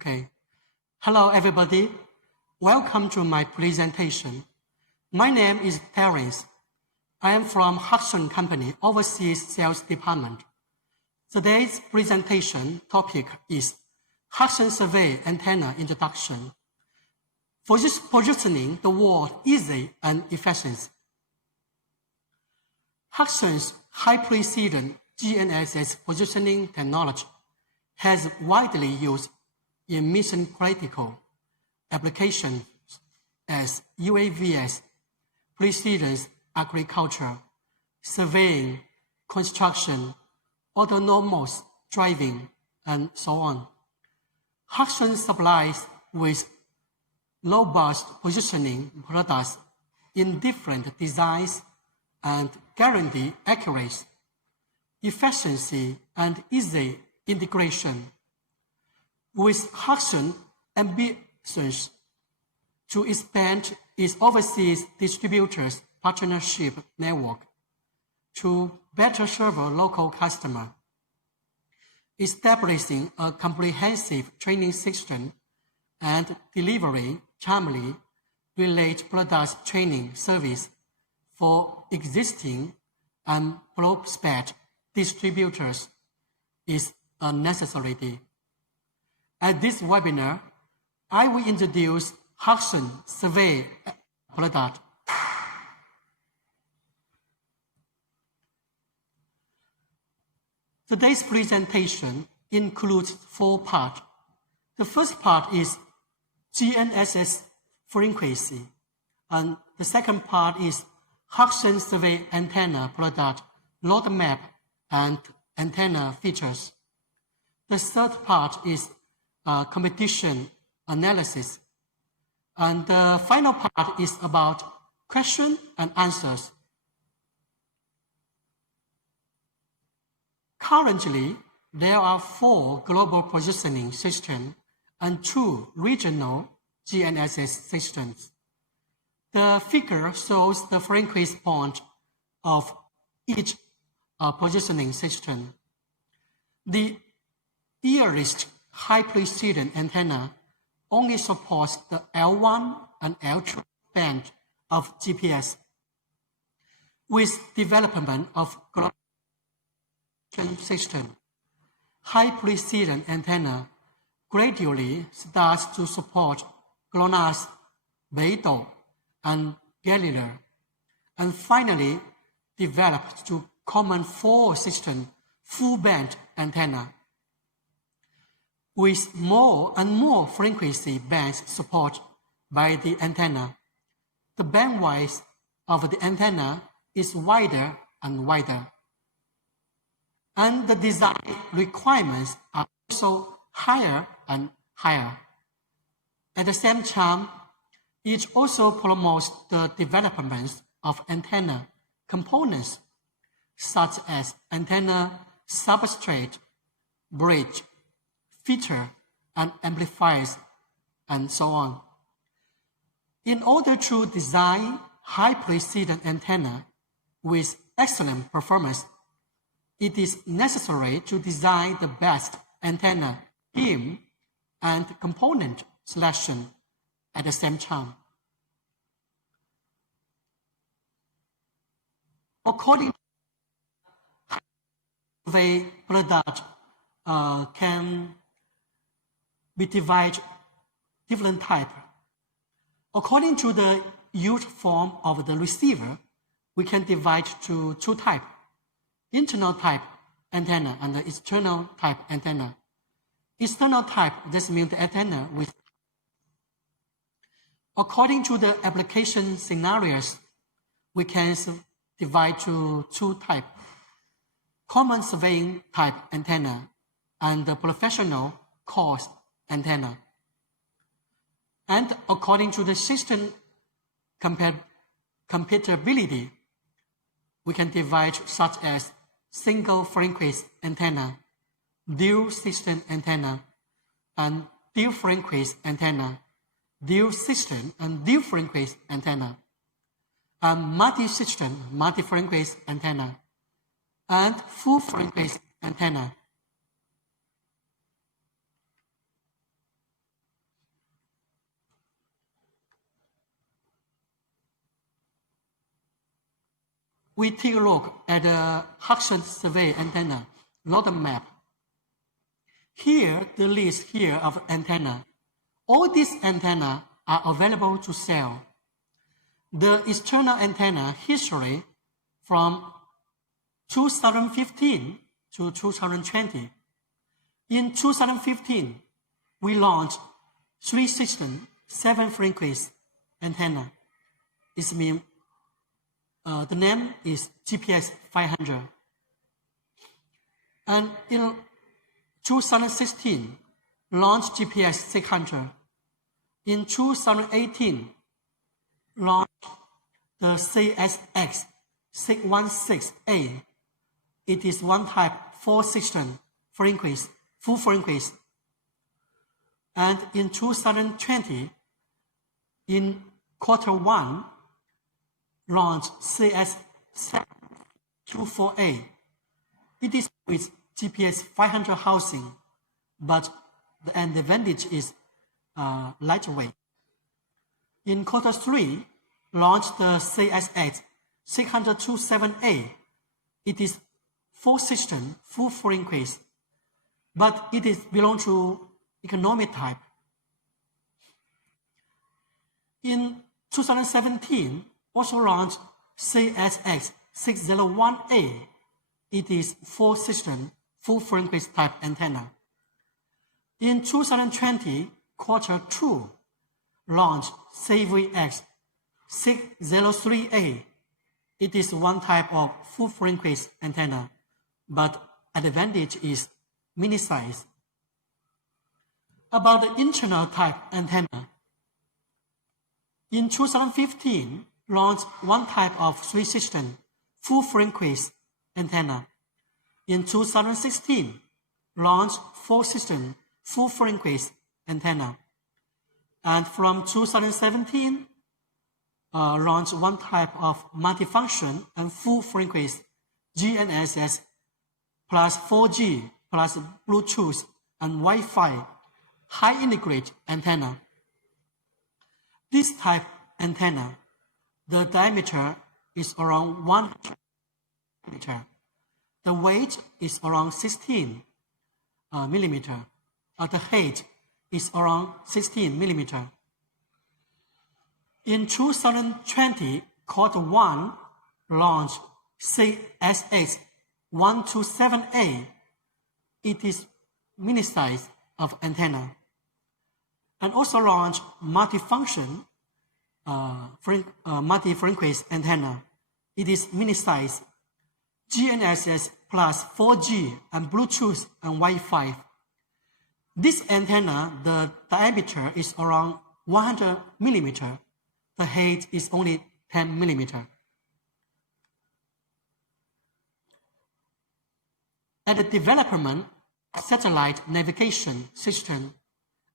Okay. Hello, everybody. Welcome to my presentation. My name is Terence. I am from Harxon Company, Overseas Sales Department. Today's presentation topic is Harxon Survey Antenna Introduction. For this positioning the word easy and efficient. Harxon's high-precision GNSS positioning technology has widely used in mission-critical applications as UAVs, precision agriculture, surveying, construction, autonomous driving, and so on. Harxon supplies with robust positioning products in different designs and guarantee accuracy, efficiency, and easy integration. With Harxon ambitions to expand its overseas distributors partnership network to better serve local customers, establishing a comprehensive training system and delivering timely related products training service for existing and prospective distributors is a necessity. At this webinar, I will introduce Harxon Survey product. Today's presentation includes 4 parts. The first part is GNSS frequency, and the second part is Harxon Survey Antenna product roadmap and antenna features. The third part is competition analysis. And the final part is about questions and answers. Currently, there are 4 global positioning systems and 2 regional GNSS systems. The figure shows the frequency point of each positioning system. The earliest high-precision antenna only supports the L1 and L2 band of GPS. With development of global system, high-precision antenna gradually starts to support GLONASS, BeiDou, and Galileo, and finally developed to common 4 system full-band antenna. With more and more frequency bands support by the antenna, the bandwidth of the antenna is wider and wider. And the design requirements are also higher and higher. At the same time, it also promotes the development of antenna components, such as antenna substrate, bridge, filter, and amplifiers, and so on. In order to design high-precision antenna with excellent performance, it is necessary to design the best antenna beam and component selection at the same time. According to the product can be divided different types. According to the use form of the receiver, we can divide to 2 types: internal type antenna and the external type antenna. External type, this means the antenna with. According to the application scenarios, we can divide to 2 types: common surveying type antenna and the professional course antenna. And according to the system compatibility, we can divide such as single frequency antenna, dual system antenna, and dual frequency antenna, dual system and dual frequency antenna, and multi-system, multi-frequency antenna, and full frequency antenna. we take a look at the Harxon survey antenna road map. Here, the list here of antenna. All these antenna are available to sell. The external antenna history from 2015 to 2020. In 2015, we launched 3 system, 7 frequency antenna. It means the name is GPS 500. And in 2016, launched GPS 600. In 2018, launched the CSX 616A. It is one type 4 system frequency, full frequency. And in 2020, in Q1, launched CS24A. It is with GPS 500 housing, but the advantage is lightweight. In Q3, launched the CSX 627A. It is 4 system, full frequency, but it is belong to economic type. In 2017, also launched CSX 601A. It is 4 system, full frequency type antenna. In 2020, Q2, launched CVX 603A. It is one type of full frequency antenna, but advantage is mini size. About the internal type antenna. In 2015, launched one type of 3 system, full frequency antenna. In 2016, launched 4 system, full frequency antenna. And from 2017, launched one type of multifunction and full frequency GNSS plus 4G plus Bluetooth and Wi-Fi high integrate antenna. This type antenna, the diameter is around 1 millimeter. The weight is around 16 millimeter. The height is around 16 millimeter. In 2020, Q1 launched CSX 127A. It is mini size of antenna. And also launched multifunction multi-frequency antenna. It is mini size, GNSS plus 4G and Bluetooth and Wi-Fi. This antenna, the diameter is around 100 millimeter. The height is only 10 millimeter. At the development of satellite navigation system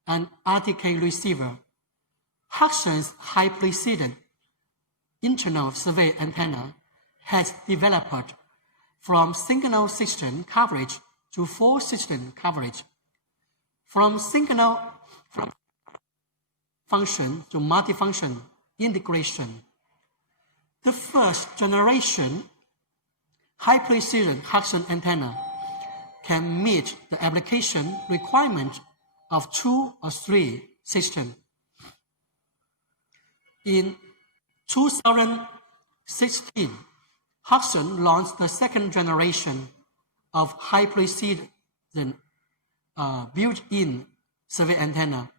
and RTK receiver, Harxon's high precision internal survey antenna has developed from single system coverage to 4 system coverage, from function to multifunction integration. The first generation high precision Harxon antenna can meet the application requirement of 2 or 3 systems. In 2016, Harxon launched the second generation of high precision built-in survey antenna,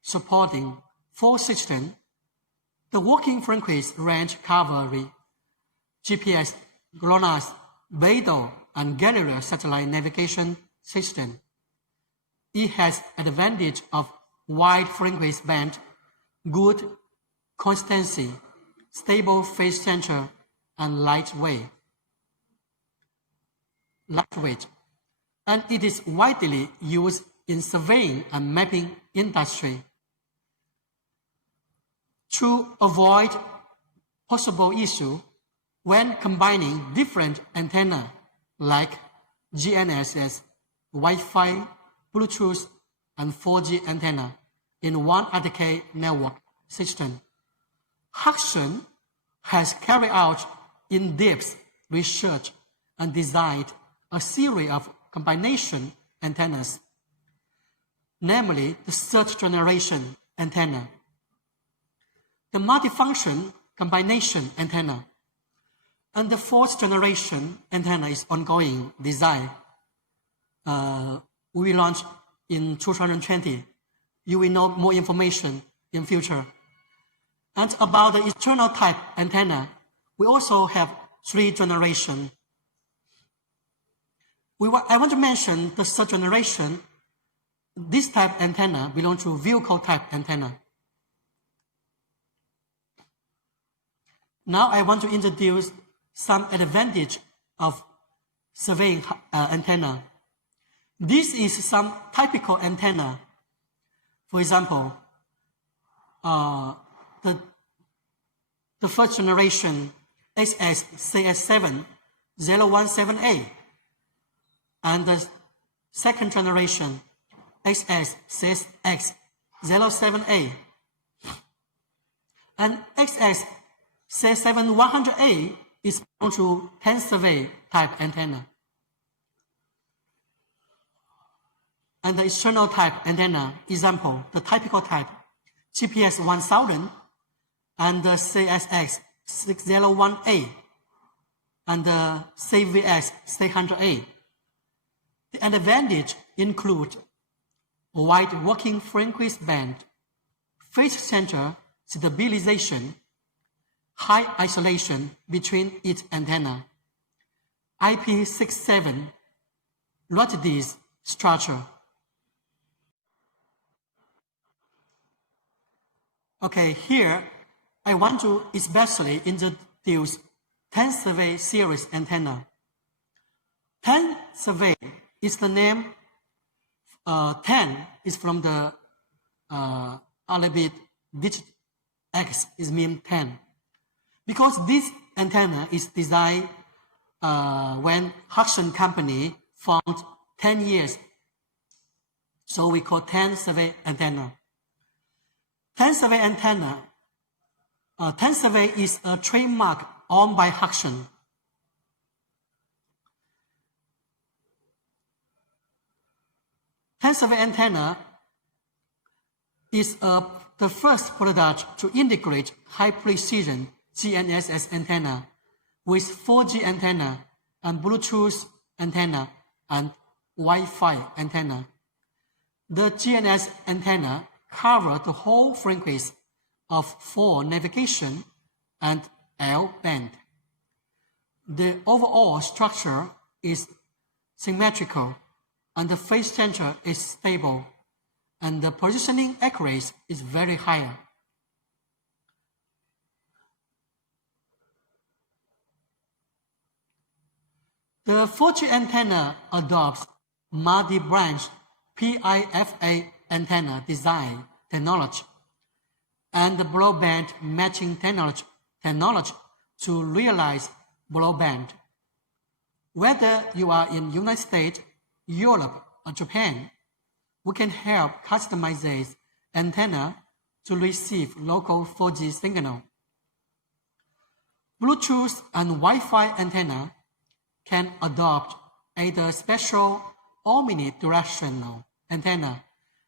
supporting 4 systems. The working frequency range covers GPS, GLONASS, Beidou, and Galileo satellite navigation system. It has advantage of wide frequency band, good consistency, stable phase center, and lightweight. And it is widely used in surveying and mapping industry. To avoid possible issue when combining different antenna like GNSS, Wi-Fi, Bluetooth, and 4G antenna in one RTK network system, Harxon has carried out in-depth research and designed a series of combination antennas, namely the third generation antenna, the multifunction combination antenna, and the fourth generation antenna is ongoing design. We will launch in 2020. You will know more information in future. And about the external type antenna, we also have 3 generations. I want to mention the third generation. This type antenna belongs to vehicle type antenna. Now I want to introduce some advantage of surveying antenna. This is some typical antenna. For example, the first generation XS-CS7 017A and the second generation XS-CSX 07A and XS-CS7 is belong to 10 survey type antenna. And the external type antenna, example, the typical type GPS 1000 and the CSX 601A and the CVS 600A. The advantage include a wide working frequency band, phase center stabilization, high isolation between each antenna, IP67 lattice structure. Okay, here I want to especially introduce 10 survey series antenna. 10 survey is the name. 10 is from the alphabet digit X is mean 10. Because this antenna is designed when Harxon company found 10 years. So we call 10 survey antenna. 10 survey antenna. 10 survey is a trademark owned by Harxon. Survey antenna is the first product to integrate high precision GNSS antenna with 4G antenna and Bluetooth antenna and Wi-Fi antenna. The GNSS antenna covers the whole frequency of 4 navigation and L band. The overall structure is symmetrical and the phase center is stable, and the positioning accuracy is very high. The 4G antenna adopts multi-branch PIFA antenna design technology and the broadband matching technology to realize broadband. Whether you are in United States, Europe, or Japan, we can help customize this antenna to receive local 4G signal. Bluetooth and Wi-Fi antenna can adopt either special omnidirectional antenna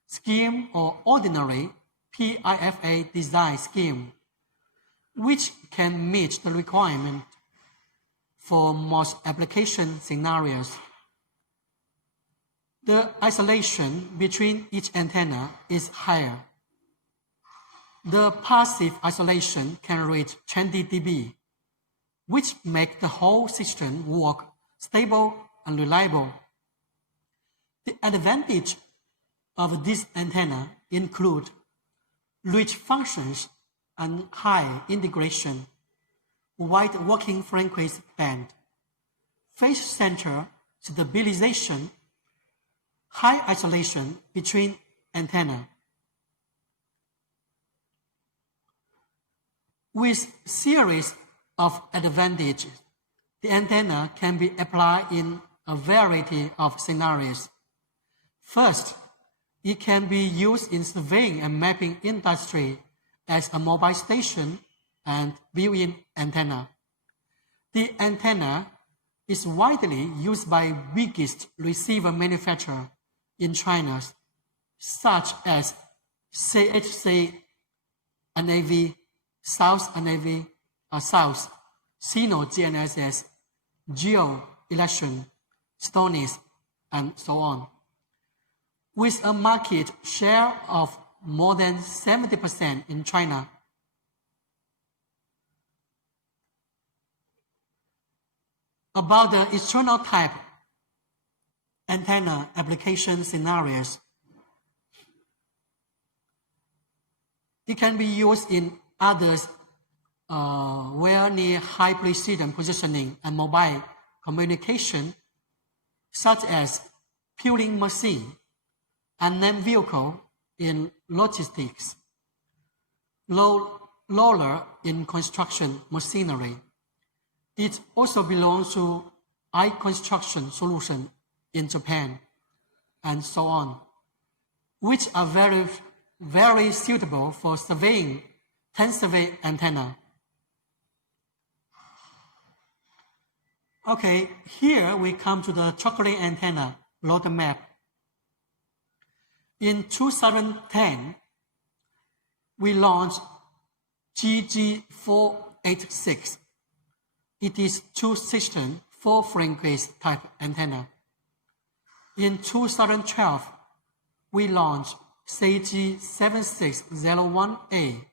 scheme or ordinary PIFA design scheme, which can meet the requirement for most application scenarios. The isolation between each antenna is higher. The passive isolation can reach 20 dB, which makes the whole system work stable and reliable. The advantage of this antenna include rich functions and high integration, wide working frequency band, phase center stabilization, high isolation between antenna. With series of advantages, the antenna can be applied in a variety of scenarios. First, it can be used in surveying and mapping industry as a mobile station and built-in antenna. The antenna is widely used by biggest receiver manufacturers in China, such as CHC, NAV, South NAV, South, Sino GNSS, Geo Election, Stoneys, and so on, with a market share of more than 70% in China. About the external type antenna application scenarios, it can be used in others where near high precision positioning and mobile communication, such as pulling machine, unmanned vehicle in logistics, roller in construction machinery. It also belongs to I-construction solution in Japan, and so on, which are very suitable for surveying, tent survey antenna. Okay, here we come to the chocolate antenna roadmap. In 2010, we launched GG486. It is two-system, 4-frequency type antenna. In 2012, we launched CG7601A.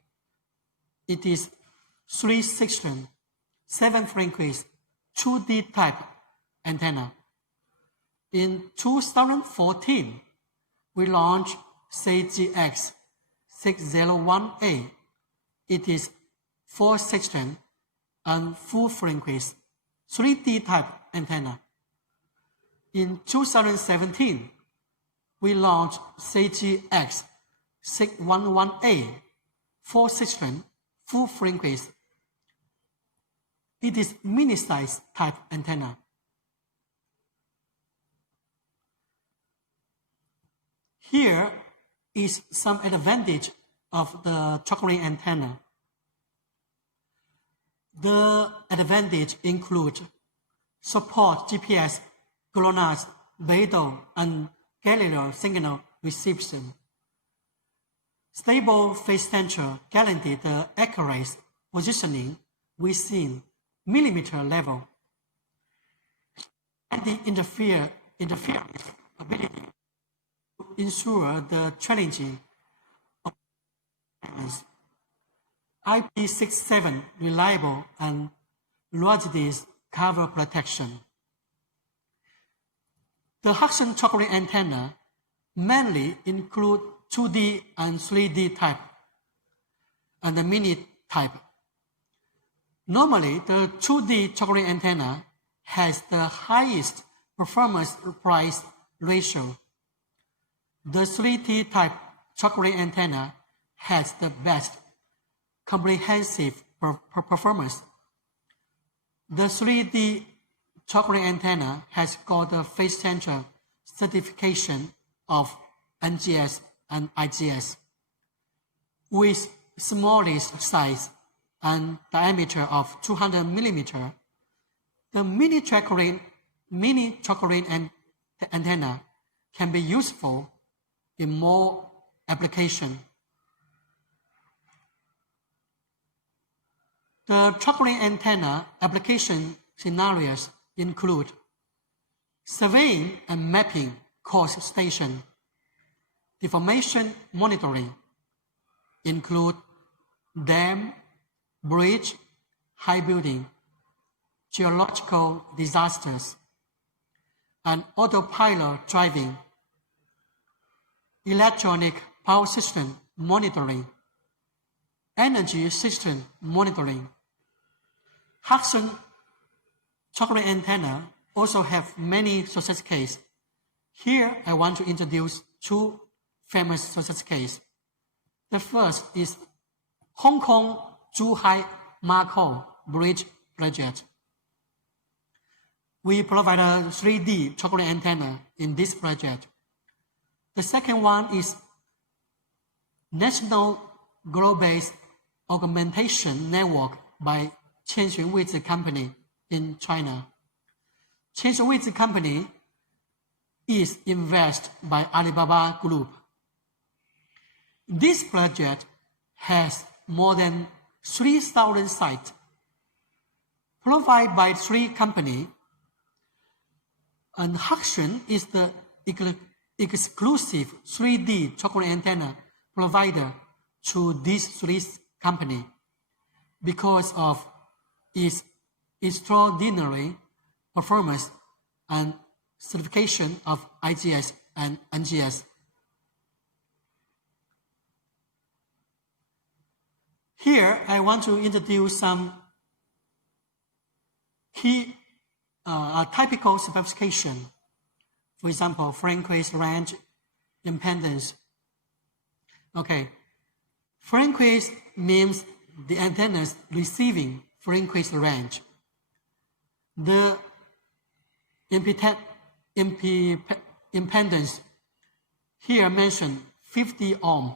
It is 3-system, 7-frequency, 2D type antenna. In 2014, we launched CGX601A. It is 4-system and full frequency 3D type antenna. In 2017, we launched CGX611A, 4-system, full frequency. It is mini-size type antenna. Here is some advantage of the chocolate antenna. The advantage include support GPS, GLONASS, Beidou, and Galileo signal reception. Stable phase center guarantee the accurate positioning within millimeter level, and the interference ability to ensure the challenging of IP67 reliable and ruggedized cover protection. The Harxon chocolate antenna mainly include 2D and 3D type and the mini type. Normally, the 2D chocolate antenna has the highest performance-price ratio. The 3D type chocolate antenna has the best comprehensive performance. The 3D chocolate antenna has got the phase center certification of NGS and IGS, with smallest size and diameter of 200 millimeter. The mini chocolate antenna can be useful in more application. The chocolate antenna application scenarios include surveying and mapping coast station, deformation monitoring, include dam, bridge, high building, geological disasters, and autopilot driving, electronic power system monitoring, energy system monitoring. Harxon chocolate antenna also have many success cases. Here I want to introduce two famous success cases. The first is Hong Kong-Zhuhai-Macau Bridge project. We provide a 3D chocolate antenna in this project. The second one is National Global-Based Augmentation Network by Qianxun Weizi Company in China. Change company is invested by Alibaba Group. This project has more than 3,000 sites provided by 3 companies, and Harxon is the exclusive 3D chocolate antenna provider to these 3 companies because of its extraordinary performance and certification of IGS and NGS. Here, I want to introduce some key typical specification. For example, frequency range, impedance. Okay, frequency means the antenna's receiving frequency range. The impedance here mentioned 50 ohm.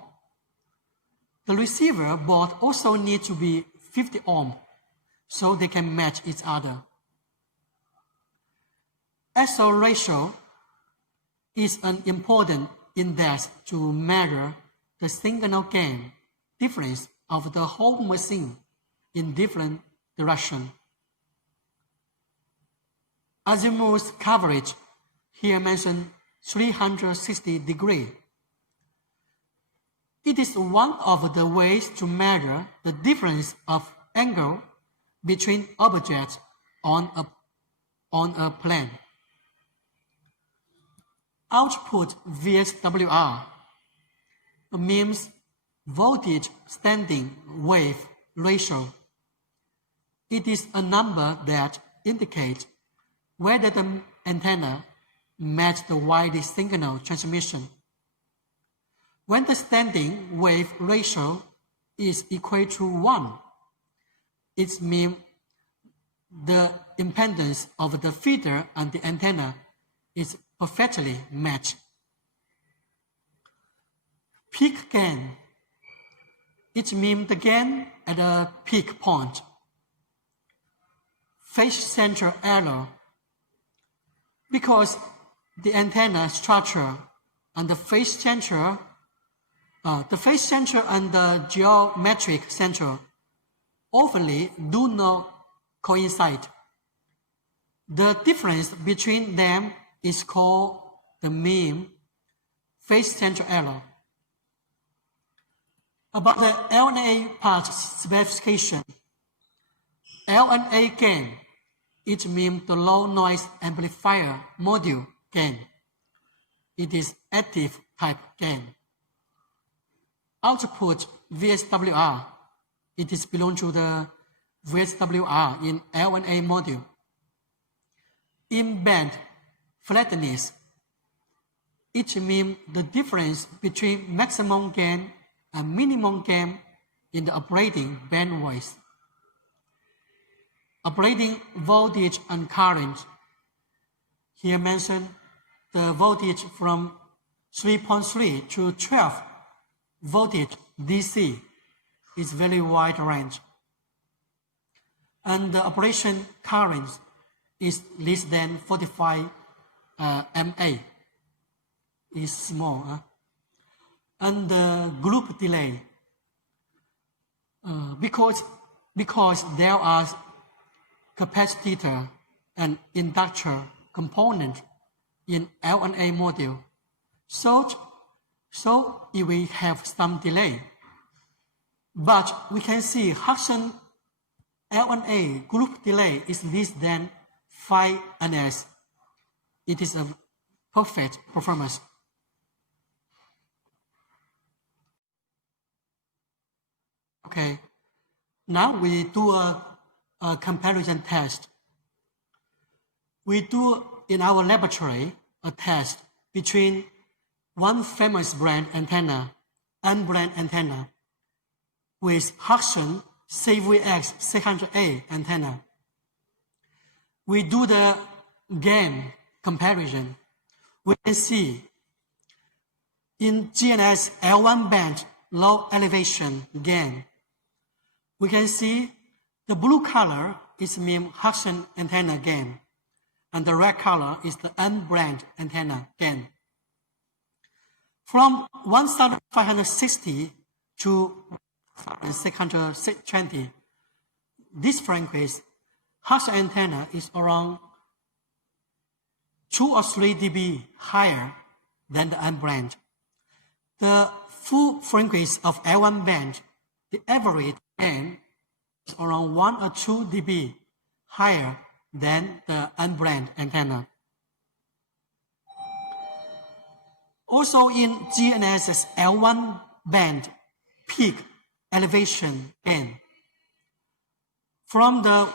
The receiver board also needs to be 50 ohm so they can match each other. SO ratio is an important index to measure the signal gain difference of the whole machine in different directions. Azimuth coverage here mentioned 360 degrees. It is one of the ways to measure the difference of angle between objects on a plane. Output VSWR means voltage standing wave ratio. It is a number that indicates whether the antenna matches the widest signal transmission. When the standing wave ratio is equal to 1, it means the impedance of the feeder and the antenna is perfectly matched. Peak gain. It means the gain at a peak point. Phase center error. Because the antenna structure and the phase center and the geometric center often do not coincide. The difference between them is called the mean phase center error. About the LNA part specification, LNA gain, it means the low noise amplifier module gain. It is active type gain. Output VSWR, it is belong to the VSWR in LNA module. In-band flatness, it means the difference between maximum gain and minimum gain in the operating bandwidth. Operating voltage and current. Here mentioned the voltage from 3.3 to 12 voltage DC is very wide range. And the operation current is less than 45 MA. Is small. And the group delay. Because there are capacitor and inductor component in LNA module. So it will have some delay. But we can see Harxon LNA group delay is less than 5 ns. It is a perfect performance. Okay, now we do a comparison test. We do in our laboratory a test between one famous brand antenna and brand antenna with Harxon CVX600A antenna. We do the gain comparison. We can see in GNS L1 band low elevation gain, we can see the blue color is mean Harxon antenna gain, and the red color is the N-band antenna gain. From 1560 to 620, this frequency, Harxon antenna is around 2 or 3 dB higher than the N-band. The full frequency of L1 band, the average gain is around 1 or 2 dB higher than the N-band antenna. Also in GNSS L1 band peak elevation gain. From the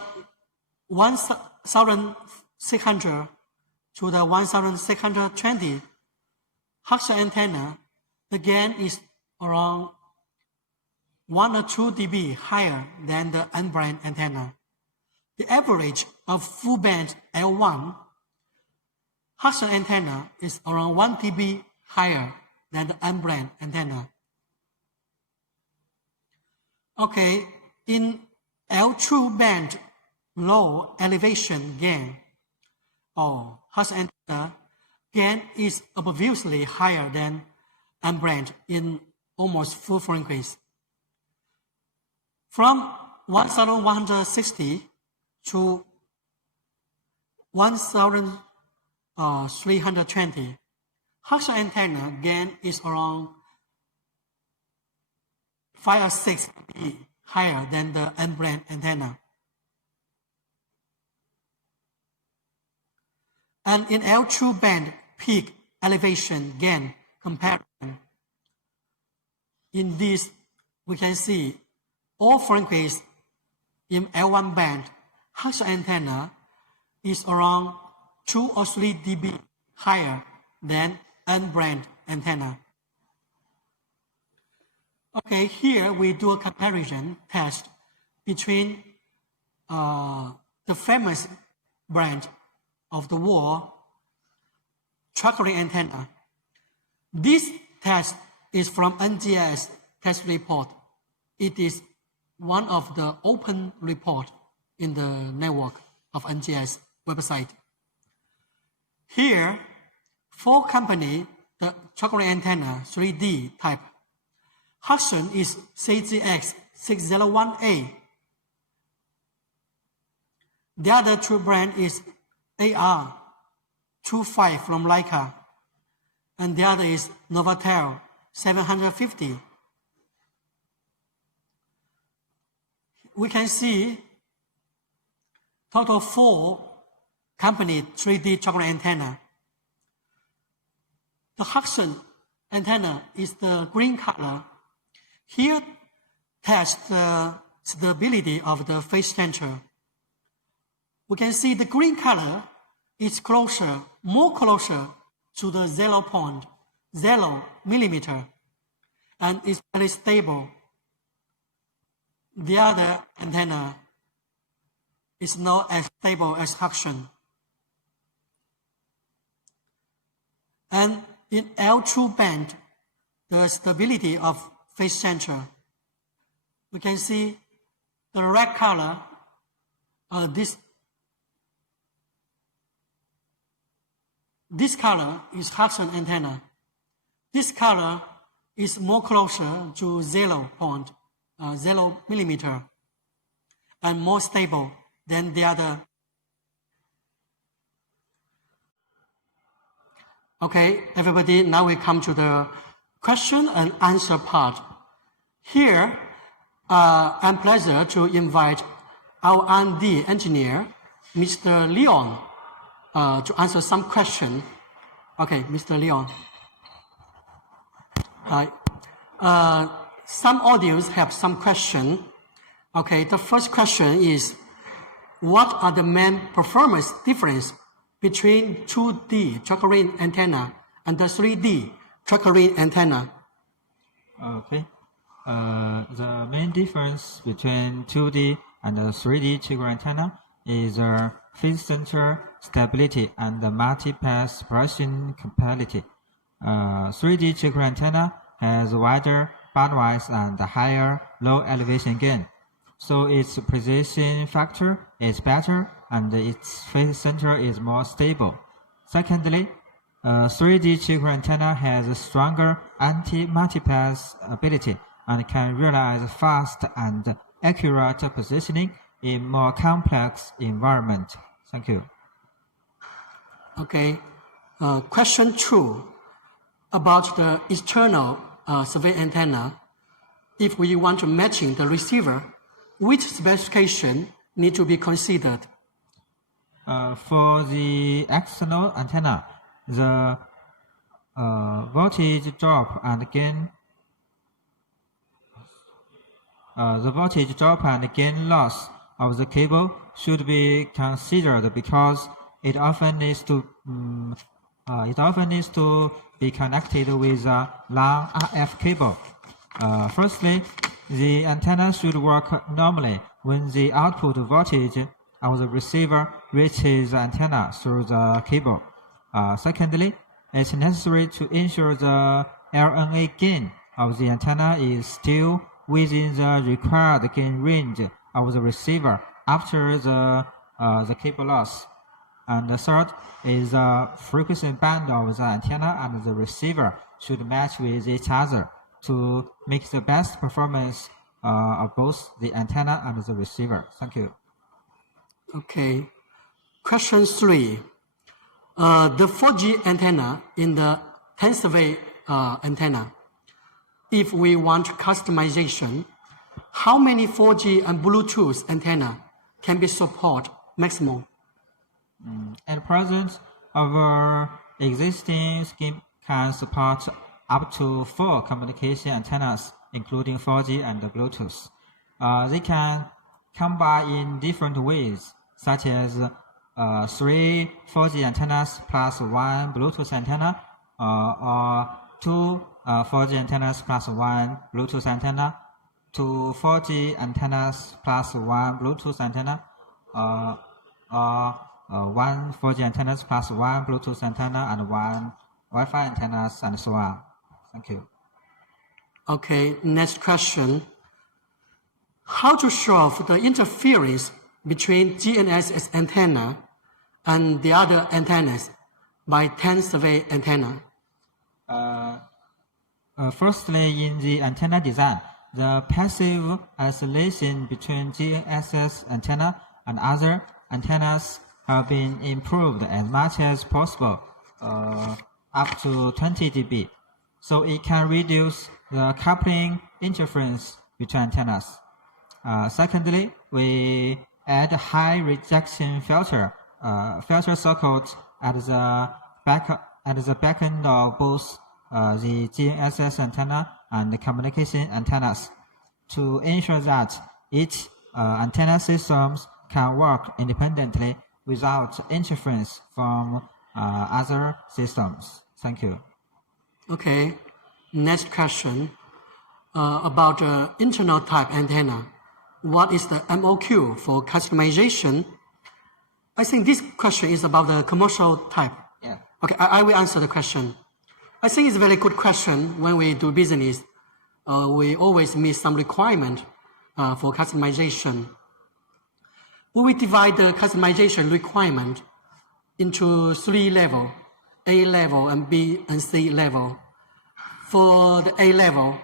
1600 to the 1620 Harxon antenna, the gain is around 1 or 2 dB higher than the N-band antenna. The average of full band L1 Harxon antenna is around 1 dB higher than the N-band antenna. Okay, in L2 band low elevation gain, or Harxon antenna gain is obviously higher than N-band in almost full frequency. From 1160 to 1320, Harxon antenna gain is around 5 or 6 dB higher than the N-band antenna. And in L2 band peak elevation gain comparison, in this we can see all frequencies in L1 band Harxon antenna is around 2 or 3 dB higher than N-band antenna. Okay, here we do a comparison test between the famous brand of the world, tracking antenna. This test is from NGS test report. It is one of the open report in the network of NGS website. Here, 4 company, the tracking antenna 3D type. Harxon is CGX601A. The other 2 brand is AR25 from Leica, and the other is Novatel 750. We can see total 4 company 3D tracking antenna. The Harxon antenna is the green color. Here, test the stability of the phase center. We can see the green color is closer, more closer to the 0.0 millimeter, and is very stable. The other antenna is not as stable as Harxon. And in L2 band, the stability of phase center, we can see the red color, this color is Harxon antenna. This color is more closer to 0.0 millimeter and more stable than the other. Okay, everybody, now we come to the question and answer part. Here, I'm pleased to invite our R&D engineer, Mr. Leon, to answer some question. Okay, Mr. Leon. Hi. Some audience have some question. Okay, the first question is, what are the main performance difference between 2D tracking antenna and the 3D tracking antenna? Okay. The main difference between 2D and the 3D tracking antenna is phase center stability and the multi-path suppression capability. 3D tracking antenna has wider bandwidth and higher low elevation gain. so its precision factor is better and its phase center is more stable. Secondly, 3D checker antenna has a stronger anti-multipass ability and can realize fast and accurate positioning in more complex environment. Thank you. Okay. Question 2 about the external survey antenna. If we want to matching the receiver, which specification need to be considered? For the external antenna, the voltage drop and gain loss of the cable should be considered because it often needs to be connected with a long RF cable. Firstly, the antenna should work normally when the output voltage of the receiver reaches the antenna through the cable. Secondly, it's necessary to ensure the LNA gain of the antenna is still within the required gain range of the receiver after the cable loss. And the third is the frequency band of the antenna and the receiver should match with each other to make the best performance of both the antenna and the receiver. Thank you. Okay. Question 3. The 4G antenna in the 10 survey antenna. If we want customization, how many 4G and Bluetooth antenna can be support maximum? At present, our existing scheme can support up to 4 communication antennas, including 4G and Bluetooth. They can combine in different ways, such as 3 4G antennas plus 1 Bluetooth antenna, or 2 4G antennas plus 1 Bluetooth antenna, 2 4G antennas plus 1 Bluetooth antenna, or 1 4G antennas plus 1 Bluetooth antenna and 1 Wi-Fi antennas, and so on. Thank you. Okay, next question. How to solve the interference between GNSS antenna and the other antennas by 10 survey antenna? Firstly, in the antenna design, the passive isolation between GNSS antenna and other antennas have been improved as much as possible, up to 20 dB, so it can reduce the coupling interference between antennas. Secondly, we add high rejection filter circuit at the back end of both the GNSS antenna and the communication antennas to ensure that each antenna systems can work independently without interference from other systems. Thank you. Okay, next question about internal type antenna. What is the MOQ for customization? I think this question is about the commercial type. Yeah. Okay, I will answer the question. I think it's a very good question. When we do business, we always meet some requirement for customization. We will divide the customization requirement into 3 levels, A level and B and C level. For the A level,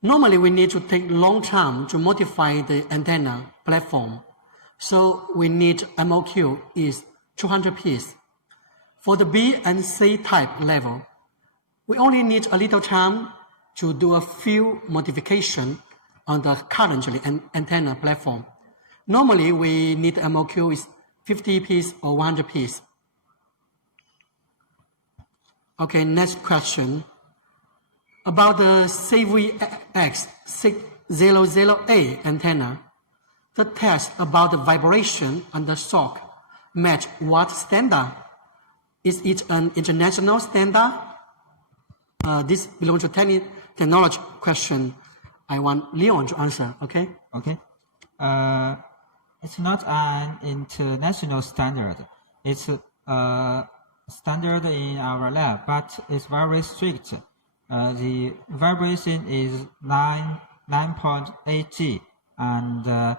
normally we need to take long time to modify the antenna platform. So we need MOQ is 200 pieces. For the B and C type level, we only need a little time to do a few modification on the currently antenna platform. Normally we need MOQ is 50 pieces or 100 pieces. Okay, next question. About the CVX600A antenna, the test about the vibration and the shock match what standard? Is it an international standard? This belongs to technology question. I want Leon to answer, okay? Okay. It's not an international standard. It's a standard in our lab, but it's very strict. The vibration is 9.8 G, and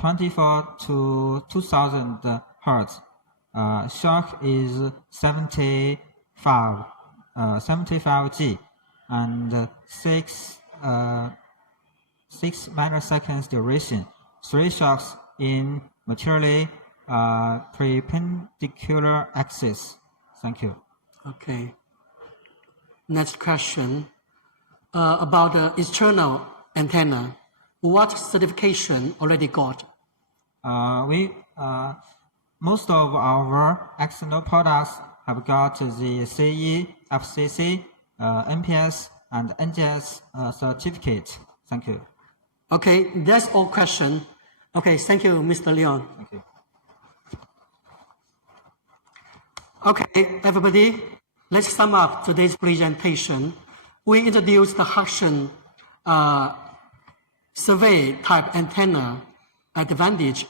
24 to 2000 hertz. Shock is 75G, and 6 microseconds duration. 3 shocks in materially perpendicular axis. Thank you. Okay. Next question about the external antenna. What certification already got? Most of our external products have got the CE, FCC, NPS, and NGS certificate. Thank you. Okay, that's all question. Okay, thank you, Mr. Leon. Thank you. Okay, everybody, let's sum up today's presentation. We introduced the Harxon survey type antenna advantage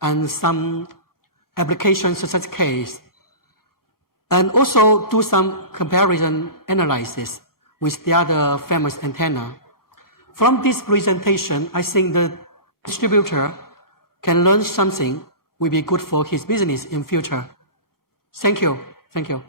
and some application success case, and also do some comparison analysis with the other famous antenna. From this presentation, I think the distributor can learn something will be good for his business in future. Thank you. Thank you.